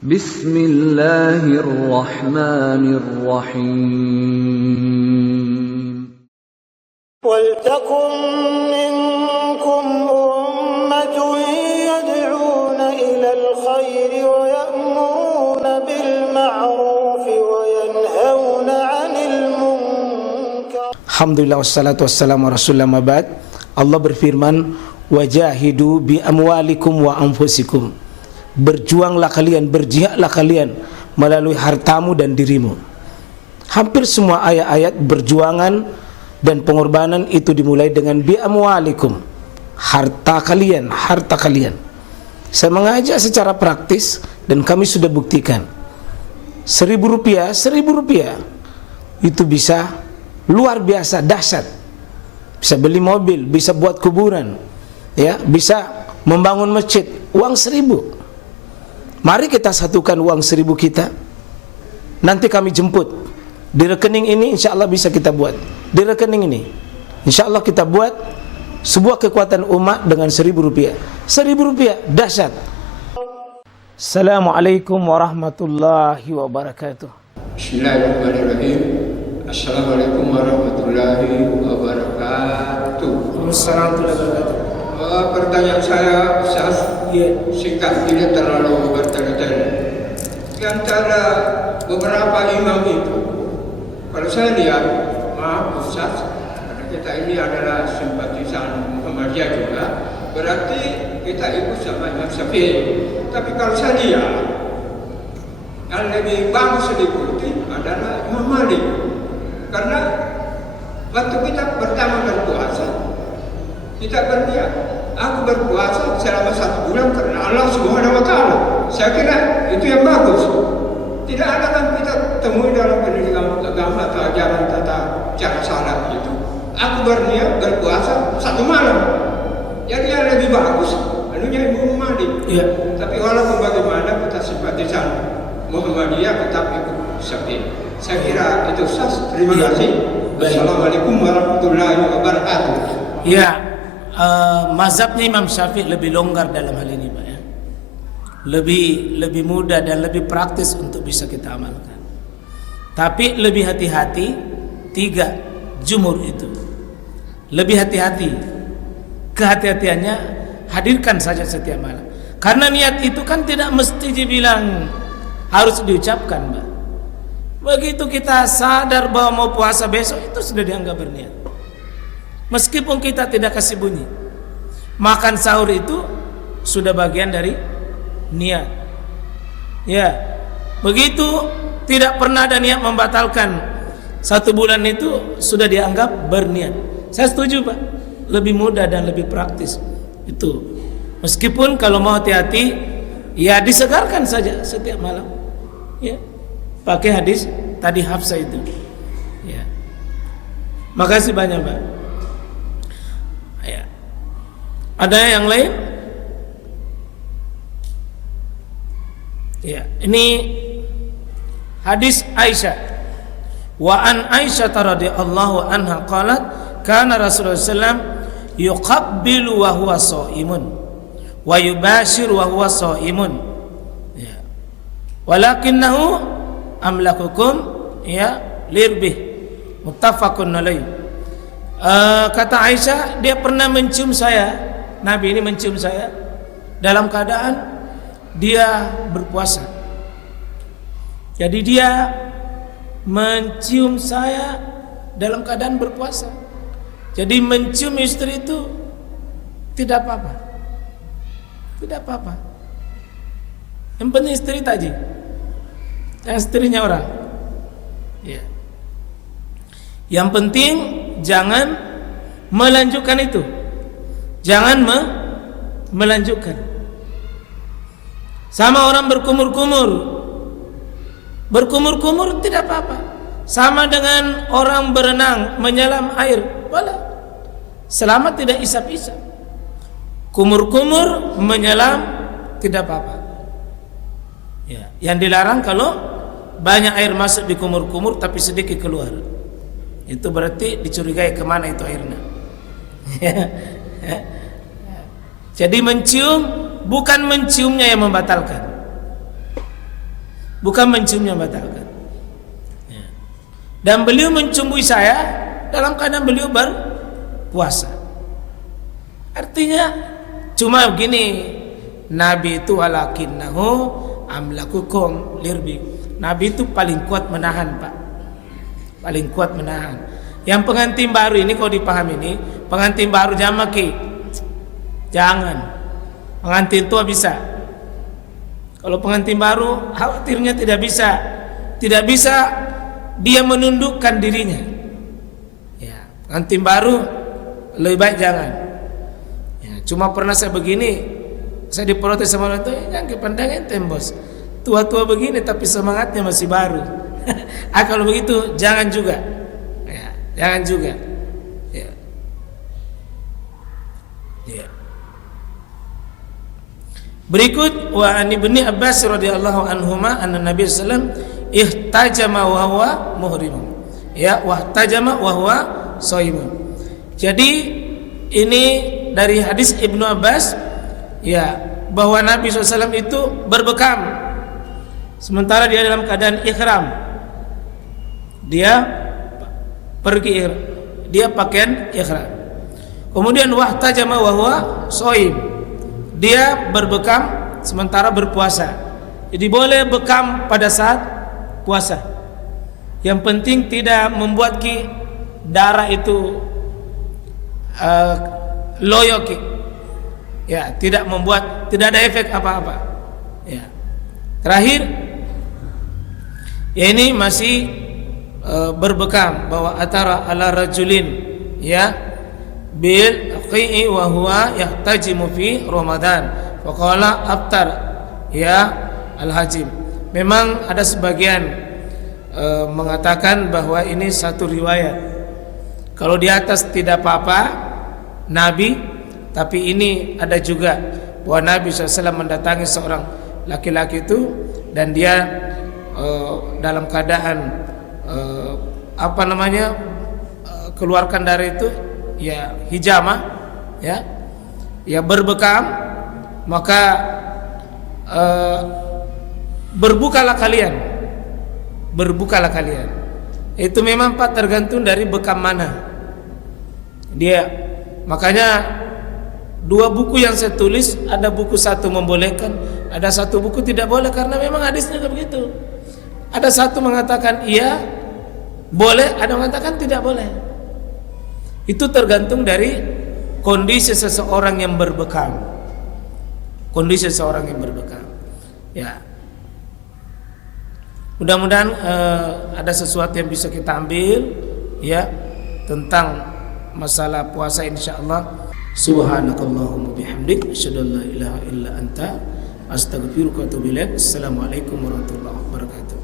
Bismillahirrahmanirrahim. وَلْتَكُنْ مِنْكُمْ أُمَّةٌ يَدْعُونَ إِلَى الْخَيْرِ وَيَأْمُرُونَ بِالْمَعْرُوفِ وَيَنْهَوْنَ عَنِ الْمُنْكَرِ. Alhamdulillah wassalatu wassalamu ala rasulillah mabad. Allah berfirman, wajahidu bi amwalikum wa anfusikum. Berjuanglah kalian, berjihadlah kalian melalui hartamu dan dirimu. Hampir semua ayat-ayat berjuangan dan pengorbanan itu dimulai dengan bi amwalikum, harta kalian, harta kalian. Saya mengajak secara praktis dan kami sudah buktikan. Rp1.000 itu bisa luar biasa dahsyat. Bisa beli mobil, bisa buat kuburan, ya, bisa membangun masjid. Uang 1.000. Mari kita satukan uang 1.000 kita. Nanti kami jemput di rekening ini, insya Allah bisa kita buat. Di rekening ini insya Allah kita buat sebuah kekuatan umat dengan Rp1.000. Rp1.000 dahsyat. Assalamualaikum warahmatullahi wabarakatuh. Bismillahirrahmanirrahim. Assalamualaikum warahmatullahi wabarakatuh. Pertanyaan saya, Ustaz, singkat, tidak terlalu bertele-tele. Di antara beberapa imam itu, kalau saya lihat, maaf Ustaz, karena kita ini adalah simpatisan Muhammadiyah juga, berarti kita ikut sama Imam Syafi'i. Tapi kalau saya lihat, yang lebih bagus diikuti adalah Imam Malik. Karena waktu kita pertama berpuasa, kita berniat, aku berpuasa selama 1 bulan karena Allah Subhanahu wa Ta'ala. Saya kira itu yang bagus. Tidak ada kan kita temui dalam pendidikan agama atau ajaran tata cara salat itu. Aku berniat berpuasa 1 malam. Jadi yang lebih bagus anunya Imam Malik. Ya. Tapi walaupun bagaimana kita simpatisan Muhammadiyah tetap ikut Syafi'i. Saya kira itu Ustaz. Terima kasih. Assalamualaikum warahmatullahi wabarakatuh. Ya, mazhabnya Imam Syafi'i lebih longgar dalam hal ini, Pak, ya. Lebih mudah dan lebih praktis untuk bisa kita amalkan. Tapi lebih hati-hati 3 jumhur itu. Lebih hati-hati. Kehati-hatiannya hadirkan saja setiap malam. Karena niat itu kan tidak mesti dibilang harus diucapkan, Mbak. Begitu kita sadar bahwa mau puasa besok, itu sudah dianggap berniat. Meskipun kita tidak kasih bunyi. Makan sahur itu sudah bagian dari niat. Ya, begitu tidak pernah ada niat membatalkan 1 bulan itu sudah dianggap berniat. Saya setuju, Pak. Lebih mudah dan lebih praktis itu. Meskipun kalau mau hati-hati, ya disegarkan saja setiap malam. Ya, pakai hadis tadi Hafsah itu. Ya. Makasih banyak, Pak. Ya. Ada yang lain? Ya, ini hadis Aisyah. Wa an Aisyah radhiyallahu anha qalat kana Rasulullah sallam yuqabbilu wa huwa shaimun wa yubashiru wa huwa shaimun. Ya. Walakinahu amlakukum ya lirbih. Muttafaqun alaih. Kata Aisyah, dia pernah mencium saya. Nabi ini mencium saya dalam keadaan dia berpuasa. Jadi dia mencium saya dalam keadaan berpuasa. Jadi mencium istri itu tidak apa-apa. Tidak apa-apa. Yang penting istri tadi, yang istrinya orang. Ya. Yang penting jangan melanjutkan itu. Jangan melanjutkan. Sama orang berkumur-kumur. Berkumur-kumur tidak apa-apa. Sama dengan orang berenang menyelam air, boleh. Selama tidak isap-isap. Kumur-kumur menyelam tidak apa-apa. Ya, yang dilarang kalau banyak air masuk di kumur-kumur tapi sedikit keluar. Itu berarti dicurigai kemana itu airnya. Jadi mencium bukan menciumnya yang membatalkan. bukan menciumnya batalkan. Ya. Dan beliau mencumbui saya dalam keadaan beliau berpuasa. Artinya cuma begini, Nabi itu walakinnahu amlakukum lirbi. Nabi itu paling kuat menahan, Pak. Paling kuat menahan. Yang pengantin baru ini kalau dipahami ini, pengantin baru jangan maki. Jangan. Pengantin tua bisa. Kalau pengantin baru khawatirnya tidak bisa. Tidak bisa dia menundukkan dirinya. Ya, pengantin baru lebih baik jangan. Ya, cuma pernah saya begini, saya diprotes sama orang tua, jangan kepandangin tembos. Tua-tua begini tapi semangatnya masih baru. Kalau begitu jangan juga. Ya, jangan juga. Ya. Ya. Berikut wa an Ibnu Abbas radhiyallahu anhuma anna Nabi sallallahu alaihi wasallam ihtajama wa huwa muhrim. Ya, wahtajama wa huwa shaimun. Jadi ini dari hadis Ibnu Abbas ya, bahwa Nabi SAW itu berbekam sementara dia dalam keadaan ihram. Dia pergi ihram, dia pakaian ihram. Kemudian wahtajama wa huwa shaim. Dia berbekam sementara berpuasa. Jadi boleh bekam pada saat puasa. Yang penting tidak membuat darah itu loyo ya, tidak membuat, tidak ada efek apa-apa. Ya. Terakhir, ya ini masih berbekam bahwa atara ala rajulin ya bil qi'i wa huwa yahtajimu fi Ramadan wa qala aftar ya al-hajim. Memang ada sebagian mengatakan bahwa ini satu riwayat. Kalau di atas tidak apa-apa Nabi, tapi ini ada juga bahwa Nabi SAW mendatangi seorang laki-laki itu dan dia dalam keadaan keluarkan darah itu ya hijama ya berbekam, maka berbukalah kalian. Itu memang Pak tergantung dari bekam mana dia. Makanya dua buku yang saya tulis, ada buku satu membolehkan, ada satu buku tidak boleh karena memang hadisnya begitu. Ada satu mengatakan iya boleh, ada mengatakan tidak boleh. Itu tergantung dari kondisi seseorang yang berbekam. Ya. Mudah-mudahan ada sesuatu yang bisa kita ambil ya tentang masalah puasa insyaallah. Subhanakallahumma bihamdik asyhadu an la ilaha illa anta astaghfiruka wa atubu ilaik. Assalamualaikum warahmatullahi wabarakatuh.